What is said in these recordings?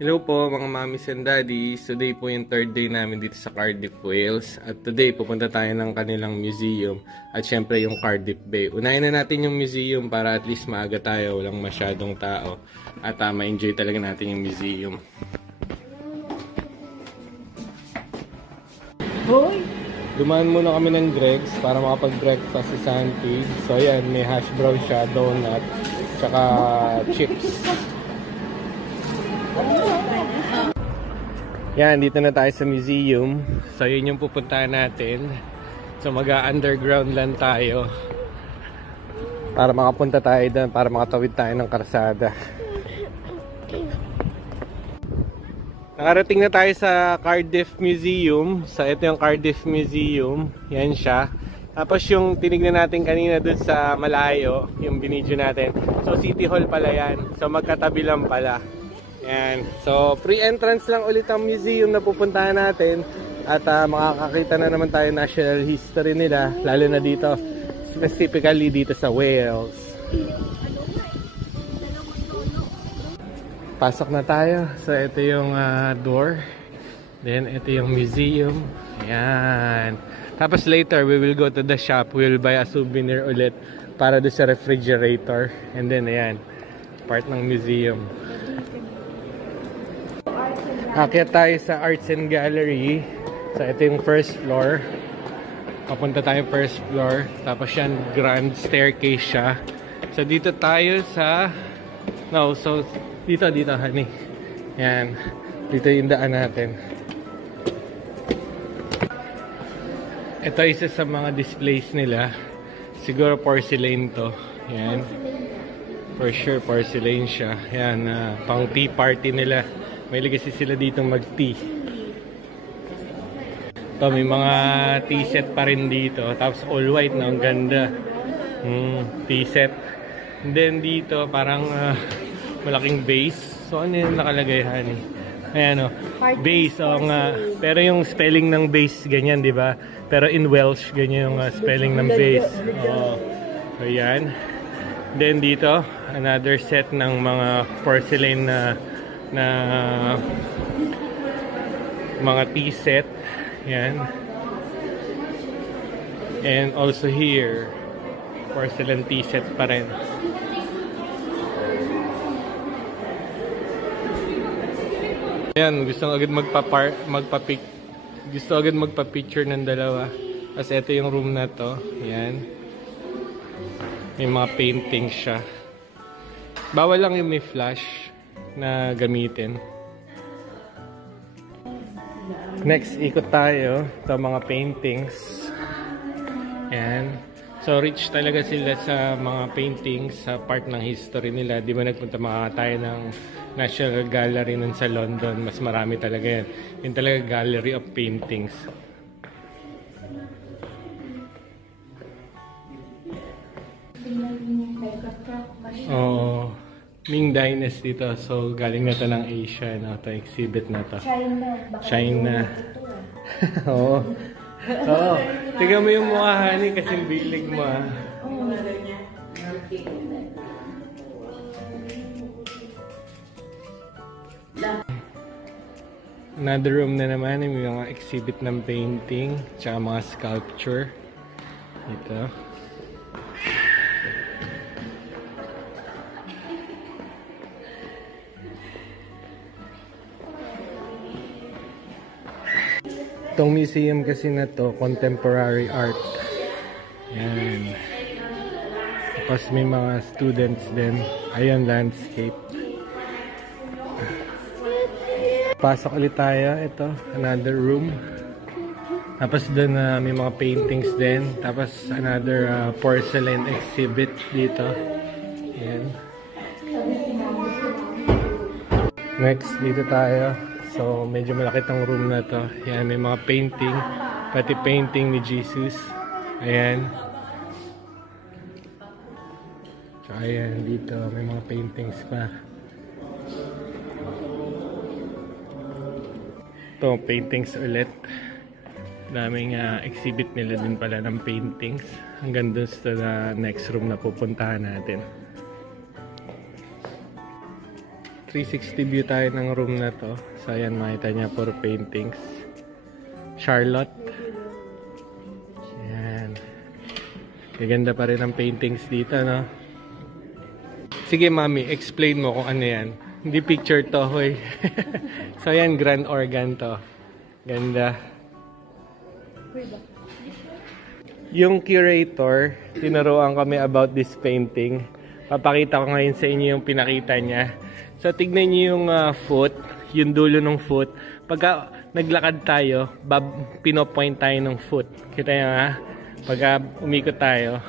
Hello po mga mommies and daddies. Today po yung third day namin dito sa Cardiff, Wales. At today pupunta tayo ng kanilang museum at syempre yung Cardiff Bay. Unahin na natin yung museum para at least maaga tayo, walang masyadong tao. At ma-enjoy talaga natin yung museum. Hoy! Dumaan muna kami ng Greg's para makapag-breakfast si Santi. So ayan, may hash brown siya, donut, tsaka chips. Yan, dito na tayo sa museum. So yun yung pupuntahan natin. So mag-underground lang tayo para makapunta tayo doon, para makatawid tayo ng karsada. Nakarating na tayo sa Cardiff Museum. So ito yung Cardiff Museum. Yan siya. Tapos yung tinignan natin kanina doon sa malayo, yung binidyo natin. So City Hall pala yan. So magkatabi lang pala. Yan. So free entrance lang ulit ang museum na pupuntahan natin. At makakakita na naman tayo national history nila. Lalo na dito, specifically dito sa Wales. Pasok na tayo. So ito yung door. Then ito yung museum. Ayan. Tapos later we will go to the shop. We will buy a souvenir ulit para doon sa refrigerator. And then ayan, part ng museum. Akyat tayo sa Arts and Gallery. So ito yung first floor. Papunta tayo first floor. Tapos yan, grand staircase siya. So dito tayo sa dito honey. Yan. Dito yung daan natin. Ito isa sa mga displays nila. Siguro porcelain to. Yan. For sure porcelain siya. Yan, pang tea party nila. May kasi sila ditong mag-tea. Ito, may mga tea set pa rin dito. Tapos all white na, ang ganda. Tea set. And then dito, parang malaking base. So ano yung nakalagay, honey? Ayan o, base. Pero yung spelling ng base, ganyan, di ba? Pero in Welsh, ganyan yung spelling ng base. So yan. Then dito, another set ng mga porcelain na mga tea set. Yan. And also here, porcelain tea set pa rin. Yan, gusto agad magpa-picture ng dalawa. Kasi ito yung room na to. Yan. May mga paintings siya. Bawal lang yung may flash na gamitin. Next, ikot tayo sa mga paintings. Yan. So rich talaga sila sa mga paintings, sa part ng history nila. Di ba nagpunta tayo ng National Gallery nun sa London? Mas marami talaga yan. Yun talaga gallery of paintings. Oo. Ming Dynasty to. So, galing na to ng Asia. No? Ito, exhibit na to. China. Oo. Oo. Tignan mo yung mukha, honey, kasi bilig mo, ah. Another room na naman. May mga exhibit ng painting. Tsaka mga sculpture. Ito. Itong museum kasi na to, contemporary art. Yan. Tapos may mga students din. Ayan, landscape. Pasok ulit tayo. Ito, another room. Tapos doon may mga paintings din. Tapos another porcelain exhibit dito. Yan. Next, dito tayo. So, medyo malaki tong room na to. Ayan, may mga painting. Pati painting ni Jesus. Ayan. So, ayan, dito. May mga paintings pa. Ito, paintings ulit. Daming exhibit nila din pala ng paintings. Hanggang dun sa next room na pupuntahan natin. 360 view tayo ng room na to. So ayan, makita niya puro paintings. Charlotte. Ayan. Gaganda pa rin ang paintings dito, no? Sige, mami, explain mo kung ano yan. Hindi picture to, hoy. So ayan, grand organ to. Ganda. Yung curator, tinuruan kami about this painting. Papakita ko ngayon sa inyo yung pinakita niya. So tignan niyo yung foot, yung dulo ng foot. Pagka naglakad tayo, pinopoint tayo ng foot. Kita niyo nga? Pagka umikot tayo,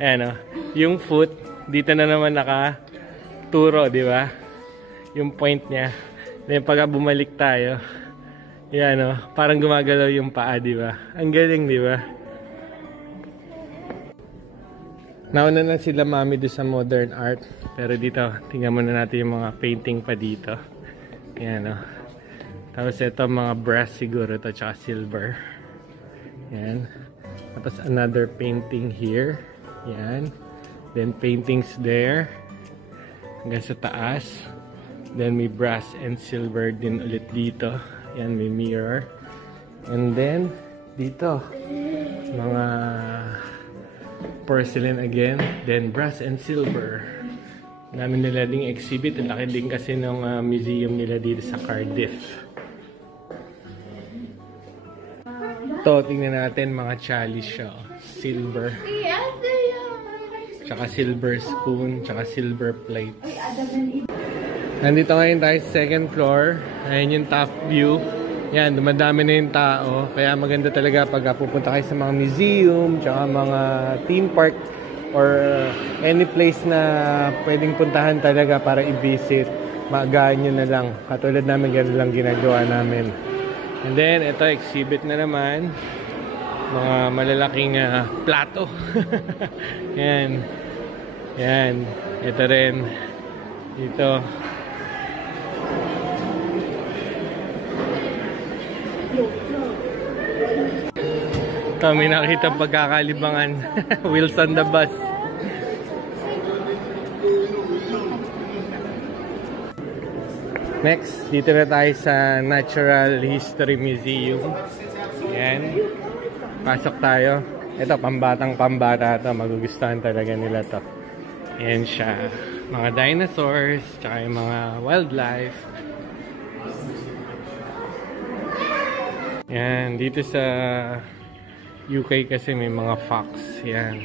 ayan o. Yung foot, dito na naman nakaturo, di ba? Yung point niya. Then pagka bumalik tayo, yan o, parang gumagalaw yung paa, di ba? Ang galing, di ba? Nauna na sila mami doon sa modern art. Pero dito, tingnan muna natin yung mga painting pa dito. Yan o. Tapos ito mga brass siguro to, tsaka silver. Yan. Tapos another painting here. Yan. Then paintings there. Hanggang sa taas. Then may brass and silver din ulit dito. Yan, may mirror. And then, dito. Mga porcelain again, then brass and silver. Namin nila ding exhibit. Ang laki din kasi ng museum nila dito sa Cardiff. Ito, tingnan natin mga chalice siya. Silver. Tsaka silver spoon, tsaka silver plates. Nandito ngayon tayo sa second floor. Ayan yung top view. Yan, dumadami na yung tao. Kaya maganda talaga pag pupunta kayo sa mga museum, tsaka mga theme park, or any place na pwedeng puntahan talaga para i-visit. Maagaan nyo na lang. Katulad namin, gano'n lang ginagawa namin. And then, ito, exhibit na naman. Mga malalaking plato. Yan. Yan. Ito rin. Dito. Ito, may nakita pagkakalibangan. Wheels on the bus. Next, dito na tayo sa Natural History Museum. Ayan. Pasok tayo. Ito, pambatang-pambata ito. Magugustuhan talaga nila ito. Ayan siya. Mga dinosaurs, tsaka yung mga wildlife. Ayan, dito sa UK kasi may mga fox. Yan.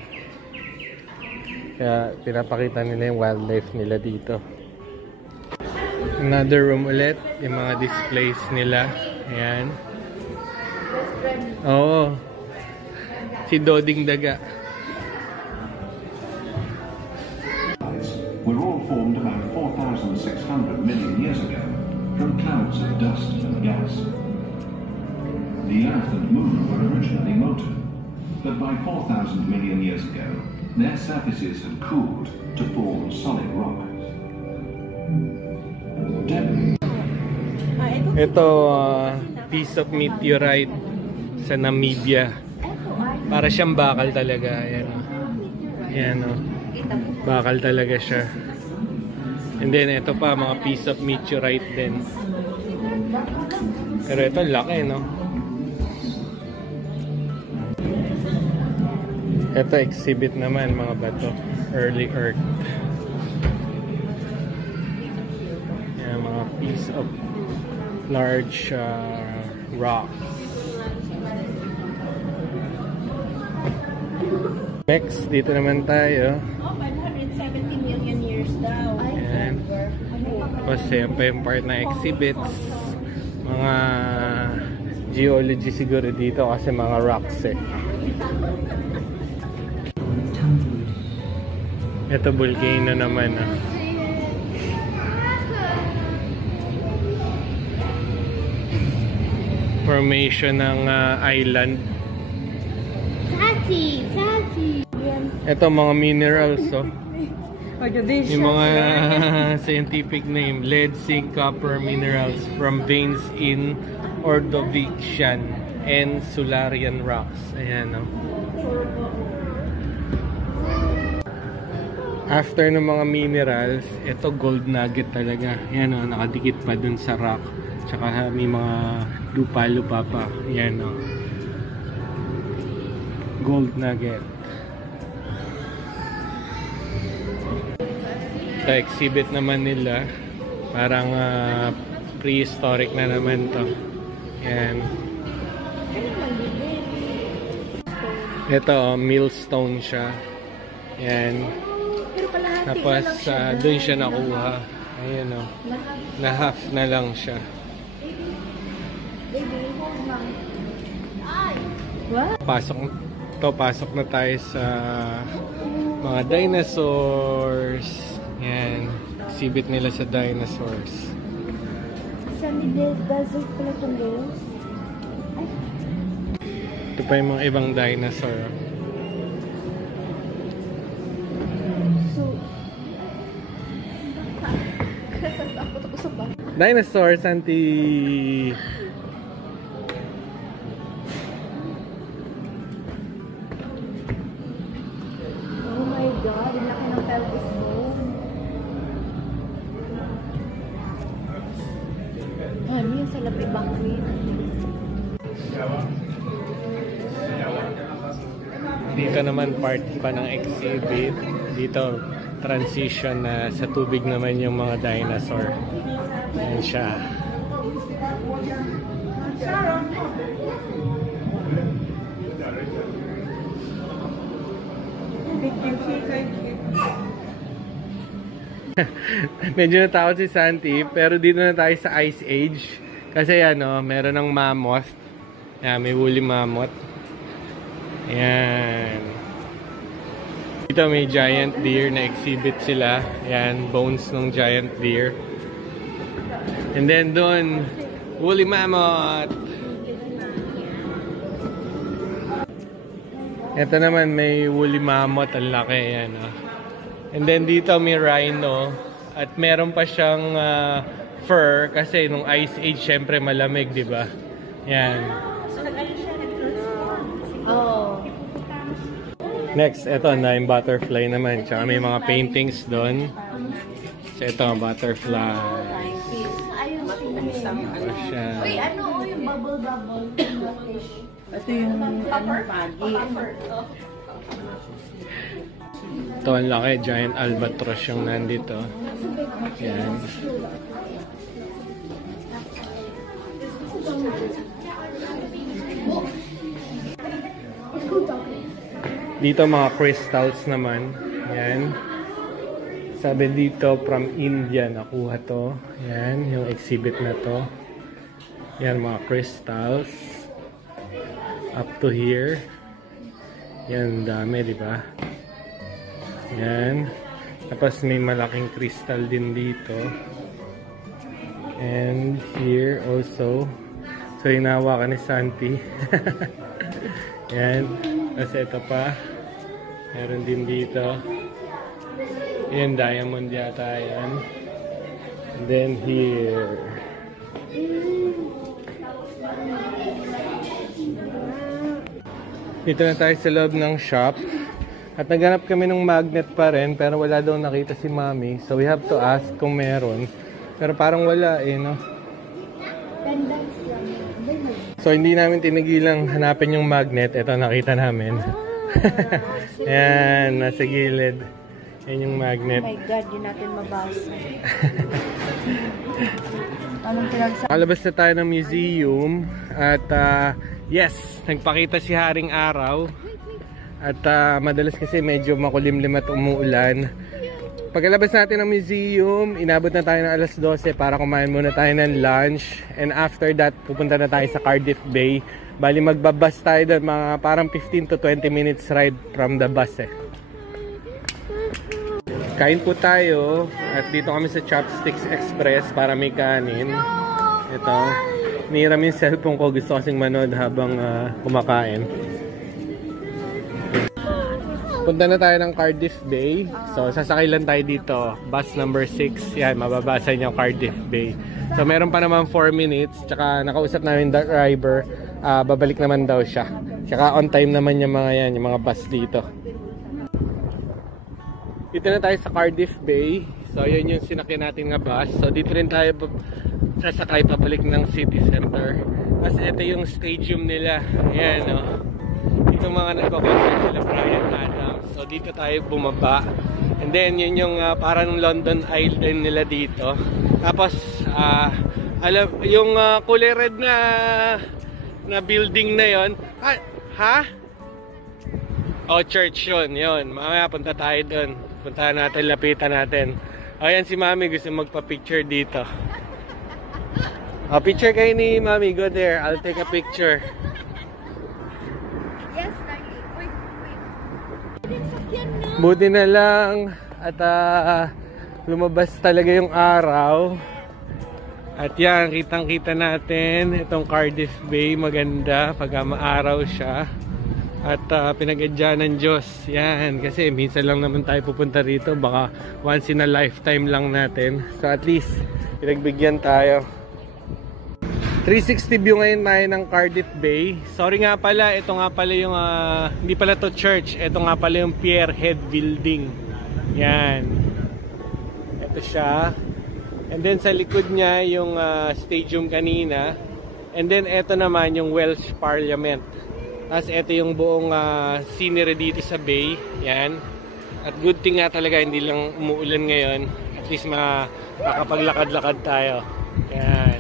Kaya pinapakita nila yung wildlife nila dito. Another room ulit. Yung mga displays nila. Ayan. Oo. Si Doding Daga. Were all formed about 4,600 million years ago from clouds of dust and gas. The Earth and Moon were originally molten, but by 4,000 million years ago, their surfaces had cooled to form solid rock. Ito, piece of meteorite sa Namibia. Para siyang bakal talaga. Ayan o. Ayan o. Bakal talaga siya. And then, ito pa, mga piece of meteorite din. Pero ito, laki, no? Ito, exhibit naman, mga bato. Early Earth. Yan, mga piece of large rock. Next, dito naman tayo. 570 million years daw. Ayan. Kasi yung part na exhibits. Mga geology siguro dito kasi mga rocks eh. Ito volcano naman ah. Formation ng island. Sati! Ito mga minerals oh. Yung mga scientific name. Lead, zinc, copper minerals from veins in Ordovician and Silurian rocks. Ayan oh. After ng mga minerals, ito gold nugget talaga. Yan o, nakadikit pa dun sa rock. Tsaka may mga lupa-lupa pa. Yan o. Gold nugget. Ito, exhibit naman nila. Parang prehistoric na naman to. Yan. Ito, millstone siya. Yan. Tapos, dun siya nakuha. Ayan o. Na half na lang siya. Pasok na tayo sa mga dinosaurs. Yan. Exhibit nila sa dinosaurs. Ito pa yung mga ibang dinosaur. Dinosaur, Santi! Oh my God, ang laki ng pelvis bone. Ano yun sa lapi banquet? Dito naman part pa ng exhibit. Dito, transition na sa tubig naman yung mga dinosaur. Ayan siya. Medyo natakot si Santi, pero dito na tayo sa Ice Age. Kasi ano, meron ng mammoth. Ayan, may woolly mammoth. Ayan. Dito may giant deer na exhibit sila. Ayan, bones ng giant deer. And then doon, woolly mammoth. Ito naman may woolly mammoth, ang laki. Ayan, oh. And then dito may rhino. At meron pa siyang fur kasi nung Ice Age syempre malamig, di ba? Yan. So nag-ano siya, nag-transform. Oh. Next, ito na yung butterfly naman. Tsaka may mga paintings doon. So ito ang butterfly. Ayun siya. Uy, ano yung bubble fish? Ito yung pagi. Ito ang laki, giant albatross yung nandito. Yan. Dito mga crystals naman. Yan. Sabi dito from India nakuha to. Yan, yung exhibit na to. Yan mga crystals. Up to here. Yan, dami, di ba? Yan. Tapos may malaking crystal din dito. And here also. So hinahawakan ni Santi. Yan. Tapos ito pa. Meron din dito. Yan, diamond yata yan. And then here. Dito na tayo sa loob ng shop. At naghanap kami ng magnet pa rin, pero wala daw nakita si Mami. So we have to ask kung meron. Pero parang wala eh, no? So hindi namin tinigilang hanapin yung magnet. Ito nakita namin. Ayan, nasa gilid. Yan yung magnet. Oh my God, di natin mabasa. Kalabas na tayo ng museum. At yes, nagpakita si Haring Araw. At madalas kasi medyo makulimlim at umuulan. Pagkalabas natin ng museum, inabot na tayo ng alas 12 para kumain muna tayo ng lunch. And after that, pupunta na tayo sa Cardiff Bay. Bali magbabus tayo doon, mga parang 15 to 20 minutes ride from the bus eh. Kain po tayo. At dito kami sa Chopsticks Express para may kanin. Ito. Niram yung cellphone ko. Gusto kasing manood habang kumakain. Punta na tayo ng Cardiff Bay. So, sasakay lang tayo dito. Bus number 6. Yan, mababasa niyo Cardiff Bay. So, meron pa naman 4 minutes. Tsaka, nakausap namin the driver. Babalik naman daw siya. Tsaka, on time naman yung mga yan, yung mga bus dito. Ito Dito na tayo sa Cardiff Bay. So, yun yung sinakyan natin nga bus. So, dito rin tayo sasakay pabalik ng city center. Tapos, ito yung stadium nila. Ayan, no? Dito mga nagko-concert sila Bryan Adams. So, dito tayo bumaba. And then, yun yung parang London Eye din nila dito. Tapos, yung kulay red na building na yon. Ha? Oh, church yun. Mamaya punta tayo doon. Punta natin, lapitan natin. Ayan si Mami, gusto magpa-picture dito. Picture kayo ni Mami. Go there. I'll take a picture. Yes, Daddy. Wait. Buti na lang at lumabas talaga yung araw. At yan, kitang-kita natin itong Cardiff Bay. Maganda pag maaraw siya. At pinag-adya ng Diyos. Yan, kasi minsan lang naman tayo pupunta rito. Baka once in a lifetime lang natin. So at least, pinagbigyan tayo. 360 view ngayon tayo ng Cardiff Bay. Sorry nga pala, ito nga pala yung, hindi pala to church. Ito nga pala yung Pierhead Building. Yan. Ito siya. And then sa likod niya, yung stadium kanina. And then ito naman yung Welsh Parliament. Tapos ito yung buong scenery dito sa bay. Yan. At good thing nga talaga, hindi lang umuulan ngayon. At least makapaglakad-lakad tayo. Yan.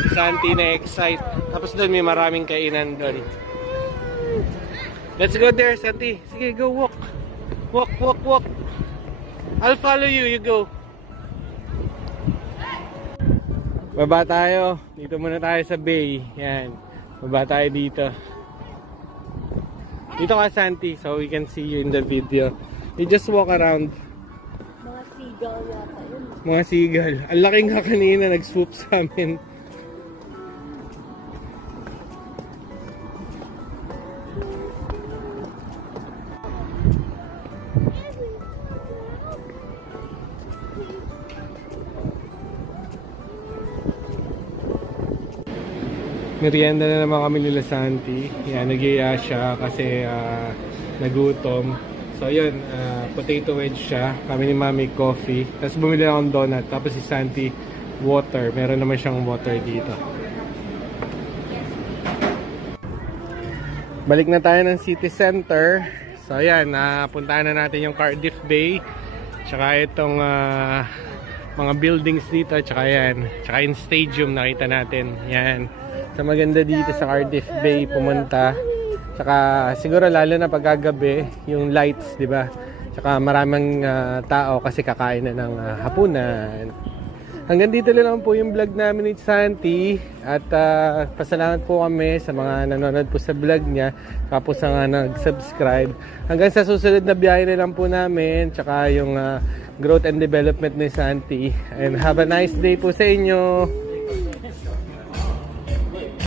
Si Santi na-excite. Tapos doon may maraming kainan doon. Let's go there, Santi. Sige, go walk. Walk. I'll follow you. You go. Baba tayo. Dito muna tayo sa bay. Yan. Baba tayo dito. Dito ka, Santi, so we can see you in the video. You just walk around. Mga seagull yata yun. Mga seagull. Ang laki nga kanina, nag-swoop sa amin. Merienda na naman kami nila Santi. Yan, nag-iaya siya kasi nagutom. So yun, potato wedge siya. Kami ni Mami coffee. Tapos bumili akong donut. Tapos si Santi water. Meron naman siyang water dito. Balik na tayo ng city center. So yan, puntahan na natin yung Cardiff Bay. Tsaka itong mga buildings dito. Tsaka yan. Tsaka yung stadium nakita natin. Yan. So maganda dito sa Cardiff Bay pumunta. Tsaka siguro lalo na pagkagabi, yung lights, di ba? Tsaka maraming tao kasi kakain na ng hapunan. Hanggang dito lang po yung vlog namin ni Santi. At pasalamat po kami sa mga nanonood po sa vlog niya. Tsaka po sa mga nag-subscribe. Hanggang sa susunod na biyahe na lang po namin. Tsaka yung growth and development ni Santi. And have a nice day po sa inyo.